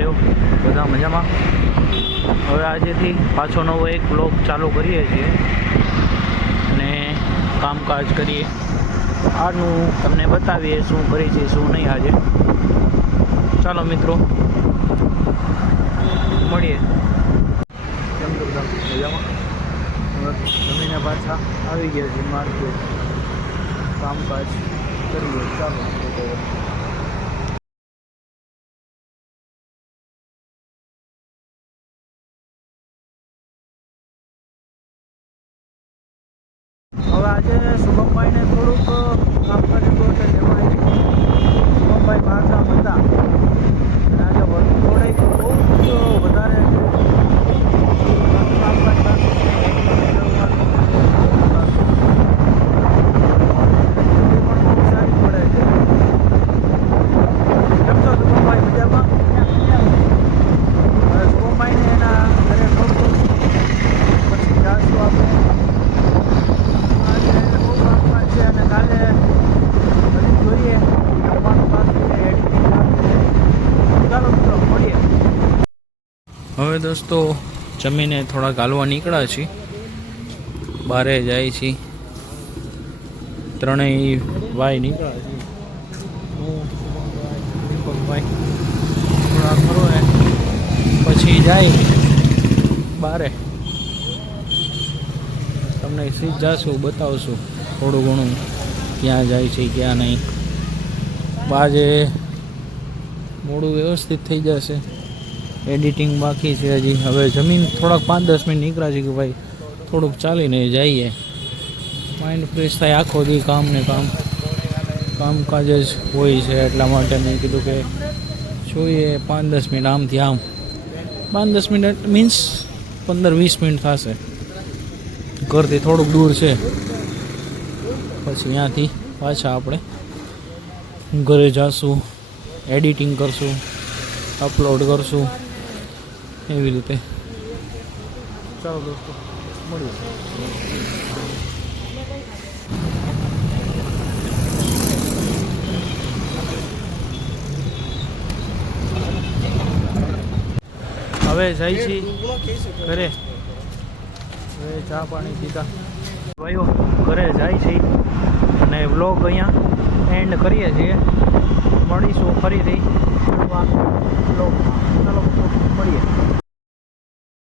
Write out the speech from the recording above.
ભાઈઓ બધા મજામાં? હવે આજેથી પાછો નવો એક બ્લોગ ચાલુ કરીએ છીએ અને કામકાજ કરીએ. આજનું તમને બતાવીએ શું કરી છે શું નહીં આજે. ચાલો મિત્રો મળીએ. કેમ છો બધા મજામાં? હવે જમીને પાછા આવી ગયા છે માર્કેટ, કામકાજ કરીએ. ચાલો હવે આજે શુભમભાઈને થોડુંક કામકાજ હતું એટલે જેમાં શુભમભાઈ બહારના હતા અને આજે વર્કલોડ બહુ જ વધારે કામકાજ સારી પડે છે. કેમ છો શુભમભાઈ? મજામાં? હવે શુભમભાઈને એના ઘરે થોડું પછી જાશું આપણે. અને કાલે હજી જોઈએ જમવાનું બાકી છે, એડિટિંગ બાકી છે. ચાલો મિત્રો મળીએ. હવે દોસ્તો જમીને થોડા ગાલવા નીકળ્યા છીએ, બારે જાય છીએ. ત્રણેય ભાઈ નીકળ્યા છીએ. હું દીપકભાઈ થોડા ખરો ને પછી જાય બારે. તમને સીધ જાશું, બતાવશું થોડું ઘણું ક્યાં જાય છે ક્યાં નહીં. આજે મોડું વ્યવસ્થિત થઈ જશે, એડિટિંગ બાકી છે હજી. હવે જમીન થોડાક 5-10 મિનિટ નીકળ્યા છે કે ભાઈ થોડુંક ચાલીને જઈએ, માઇન્ડ ફ્રેશ થાય. આખો દી કામ ને કામકાજ જ હોય છે, એટલા માટે મેં કીધું કે જોઈએ 5-10 મિનિટ આમથી આમ. 5-10 મિનિટ મીન્સ 15-20 મિનિટ થશે. ઘરથી થોડુંક દૂર છે, પછી ત્યાંથી પાછા આપણે ઘરે જઈશું, એડિટિંગ કરશું, અપલોડ કરશું, એવી રીતે. ચાલો દોસ્તો મળીએ. હવે જાય છે ઘરે. હવે ચા પાણી પીધા ભાઈઓ ઘરે જાય છે અને વ્લોગ અહીંયા એન્ડ કરીએ છીએ. મળીશું ફરીથી વ્લોગ. ચાલો મળીએ.